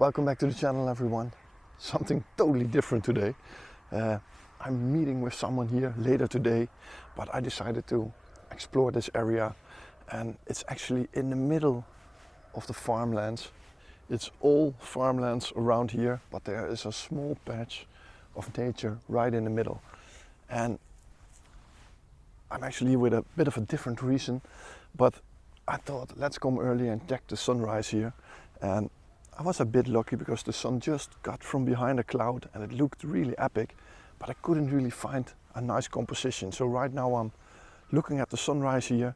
Welcome back to the channel, everyone. Something totally different today. I'm meeting with someone here later today, but I decided to explore this area, and it's actually in the middle of the farmlands. It's all farmlands around here, but there is a small patch of nature right in the middle. And I'm actually with a bit of a different reason, but I thought let's come early and check the sunrise here. And I was a bit lucky because the sun just got from behind a cloud and it looked really epic, but I couldn't really find a nice composition. So right now I'm looking at the sunrise here.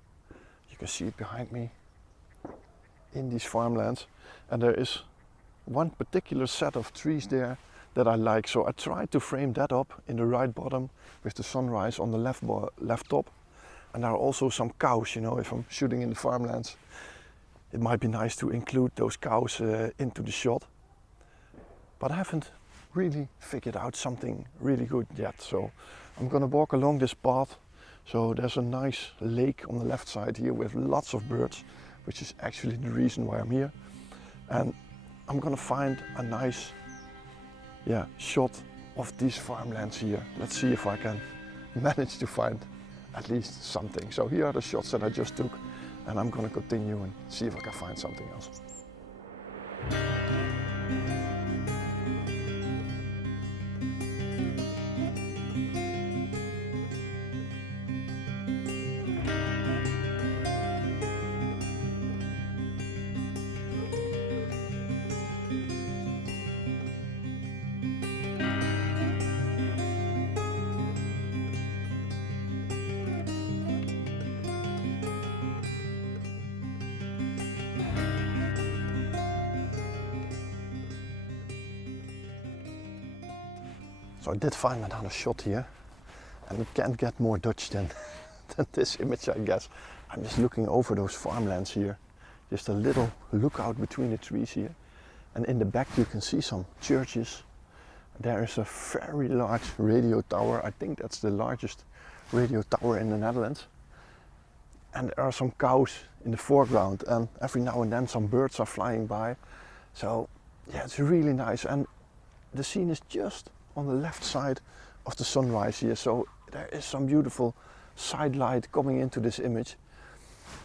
You can see it behind me in these farmlands, and there is one particular set of trees there that I like. So I tried to frame that up in the right bottom with the sunrise on the left top. And there are also some cows, you know, if I'm shooting in the farmlands, it might be nice to include those cows into the shot. But I haven't really figured out something really good yet. So I'm gonna walk along this path. So there's a nice lake on the left side here with lots of birds, which is actually the reason why I'm here. And I'm gonna find a nice shot of these farmlands here. Let's see if I can manage to find at least something. So here are the shots that I just took, and I'm gonna continue and see if I can find something else. So I did find another shot here, and it can't get more Dutch than this image, I guess. I'm just looking over those farmlands here. Just a little lookout between the trees here. And in the back you can see some churches. There is a very large radio tower. I think that's the largest radio tower in the Netherlands. And there are some cows in the foreground, and every now and then some birds are flying by. So yeah, it's really nice. And the scene is just on the left side of the sunrise here, so there is some beautiful side light coming into this image.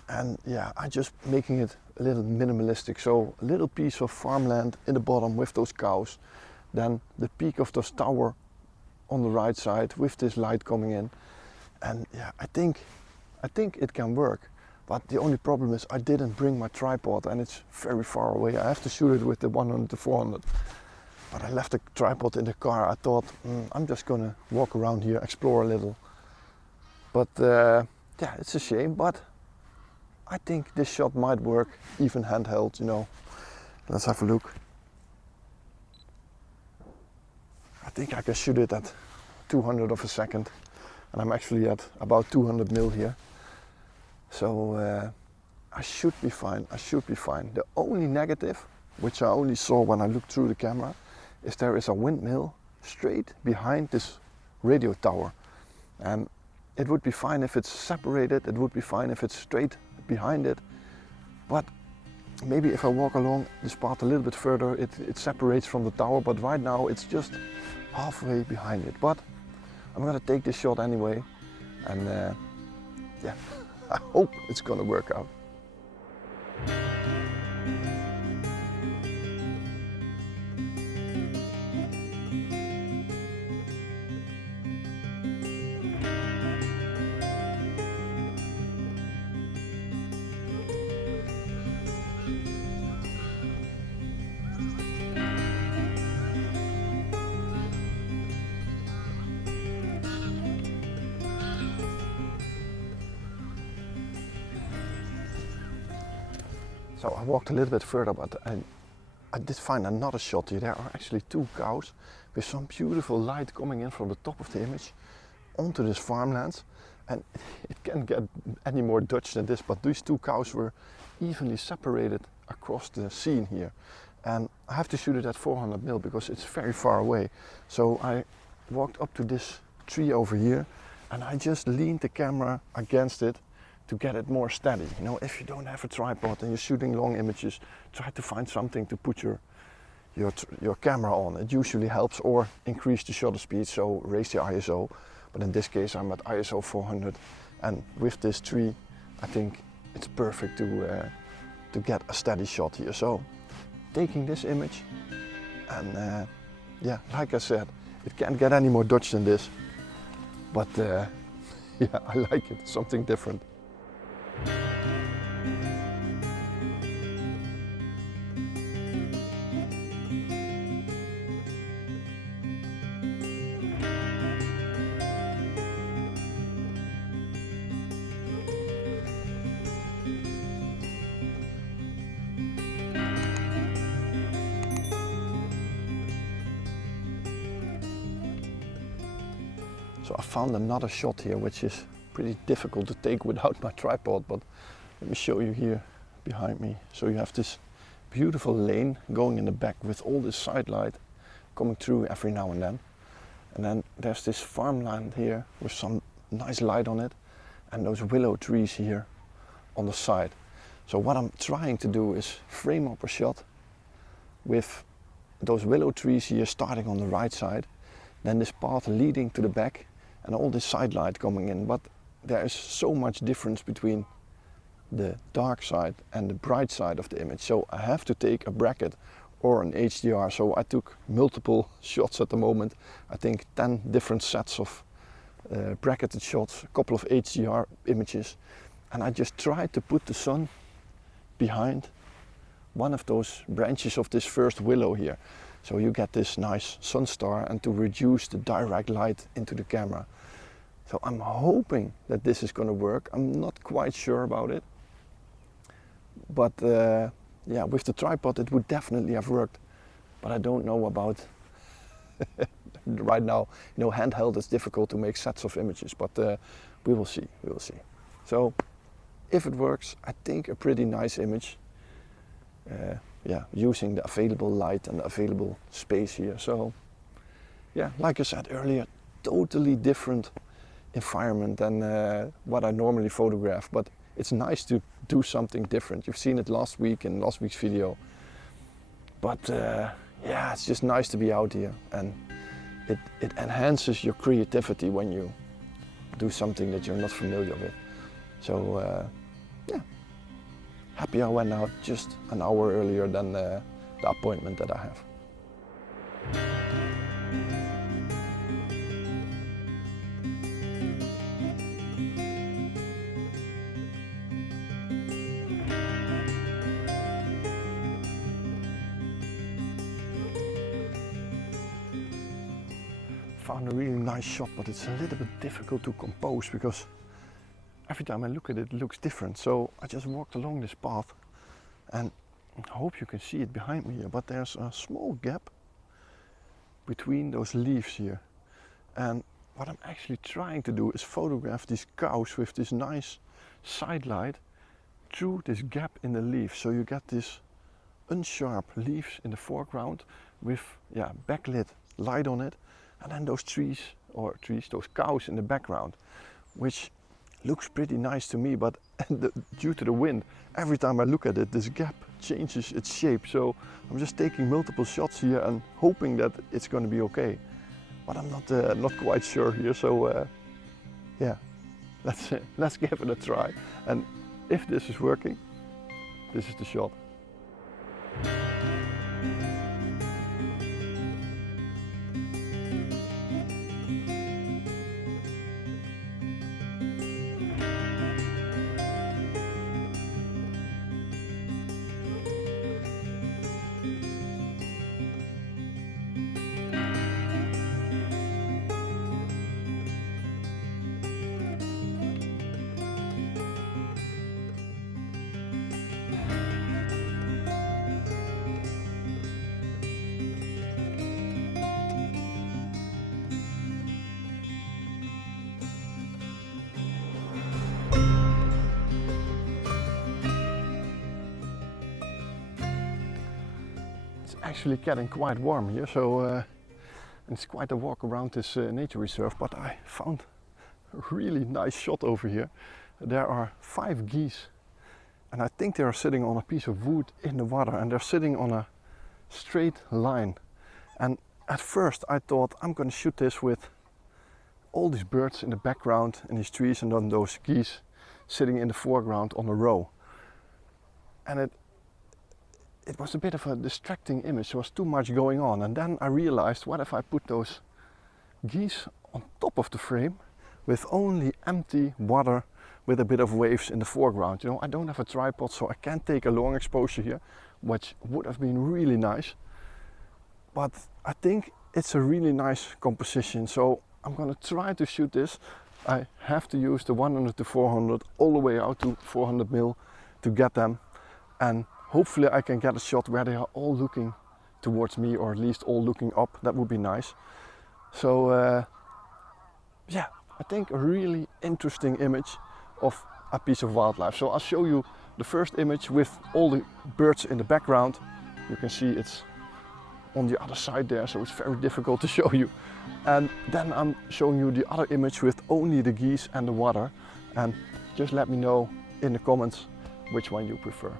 And yeah, I'm just making it a little minimalistic, so a little piece of farmland in the bottom with those cows, then the peak of this tower on the right side with this light coming in. And yeah, I think it can work, but the only problem is I didn't bring my tripod and it's very far away. I have to shoot it with the 100 to 400. But I left the tripod in the car. I thought, I'm just gonna walk around here, explore a little. But yeah, it's a shame, but I think this shot might work, even handheld, you know. Let's have a look. I think I can shoot it at 200 of a second. And I'm actually at about 200 mil here. So I should be fine, The only negative, which I only saw when I looked through the camera, is there is a windmill straight behind this radio tower. And it would be fine if it's separated, it would be fine if it's straight behind it. But maybe if I walk along this path a little bit further, it separates from the tower, but right now it's just halfway behind it. But I'm gonna take this shot anyway, and yeah, I hope it's gonna work out. So I walked a little bit further, but I did find another shot here. There are actually two cows with some beautiful light coming in from the top of the image onto this farmlands. And it can't get any more Dutch than this, but these two cows were evenly separated across the scene here. And I have to shoot it at 400 mil because it's very far away. So I walked up to this tree over here and I just leaned the camera against it to get it more steady. You know, if you don't have a tripod and you're shooting long images, try to find something to put your your camera on. It usually helps, or increase the shutter speed, so raise the ISO. But in this case I'm at ISO 400, and with this tree I think it's perfect to get a steady shot here. So taking this image, and yeah, like I said, it can't get any more Dutch than this, but yeah, I like it, something different. So I found another shot here which is pretty difficult to take without my tripod, but let me show you here behind me. So you have this beautiful lane going in the back with all this side light coming through every now and then. And then there's this farmland here with some nice light on it, and those willow trees here on the side. So what I'm trying to do is frame up a shot with those willow trees here starting on the right side, then this path leading to the back, and all this side light coming in. But there is so much difference between the dark side and the bright side of the image. So I have to take a bracket or an HDR. So I took multiple shots at the moment. I think 10 different sets of bracketed shots, a couple of HDR images. And I just tried to put the sun behind one of those branches of this first willow here. So you get this nice sun star, and to reduce the direct light into the camera. So I'm hoping that this is going to work. I'm not quite sure about it. But yeah, with the tripod it would definitely have worked. But I don't know about right now. You know, handheld is difficult to make sets of images, but we will see, we will see. So if it works, I think a pretty nice image. Yeah, using the available light and the available space here. So yeah, like I said earlier, totally different environment than what I normally photograph, but it's nice to do something different. You've seen it last week in last week's video, but yeah, it's just nice to be out here, and it enhances your creativity when you do something that you're not familiar with. So yeah, happy I went out just an hour earlier than the appointment that I have. Found a really nice shot, but it's a little bit difficult to compose because every time I look at it, it looks different. So I just walked along this path, and I hope you can see it behind me here, but there's a small gap between those leaves here. And what I'm actually trying to do is photograph these cows with this nice side light through this gap in the leaf. So you get this unsharp leaves in the foreground with, yeah, backlit light on it, and then those those cows in the background, which looks pretty nice to me. But due to the wind, every time I look at it, this gap changes its shape. So I'm just taking multiple shots here and hoping that it's going to be okay. But I'm not quite sure here. So yeah, let's give it a try. And if this is working, this is the shot. Actually getting quite warm here, so it's quite a walk around this nature reserve, but I found a really nice shot over here. There are 5 geese, and I think they are sitting on a piece of wood in the water, and they're sitting on a straight line. And at first I thought I'm going to shoot this with all these birds in the background and these trees, and then those geese sitting in the foreground on a row. And it was a bit of a distracting image. There was too much going on. And then I realized, what if I put those geese on top of the frame with only empty water with a bit of waves in the foreground? You know, I don't have a tripod, so I can't take a long exposure here, which would have been really nice. But I think it's a really nice composition, so I'm gonna try to shoot this. I have to use the 100 to 400 all the way out to 400 mil to get them, and hopefully I can get a shot where they are all looking towards me, or at least all looking up. That would be nice. So yeah, I think a really interesting image of a piece of wildlife. So I'll show you the first image with all the birds in the background. You can see it's on the other side there, so it's very difficult to show you. And then I'm showing you the other image with only the geese and the water. And just let me know in the comments which one you prefer.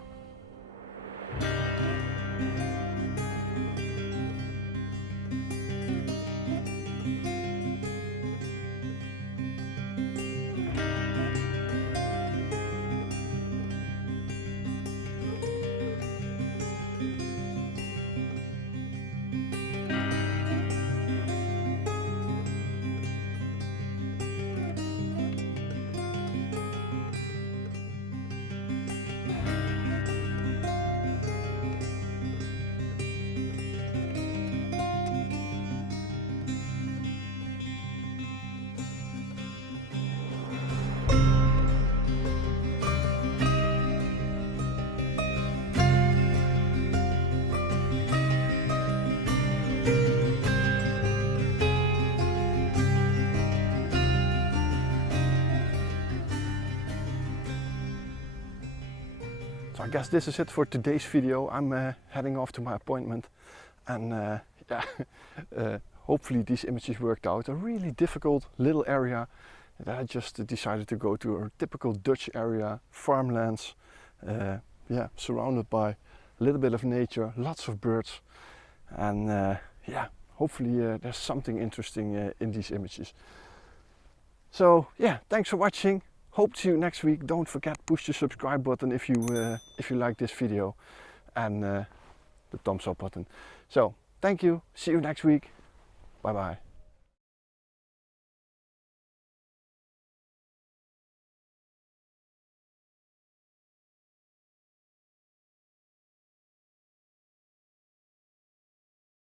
So I guess this is it for today's video. I'm heading off to my appointment, and yeah, hopefully these images worked out. A really difficult little area that I just decided to go to, a typical Dutch area, farmlands, yeah, surrounded by a little bit of nature, lots of birds, and yeah, hopefully there's something interesting in these images. So yeah, thanks for watching. Hope to see you next week. Don't forget, push the subscribe button if you like this video, and the thumbs up button. So thank you. See you next week. Bye bye.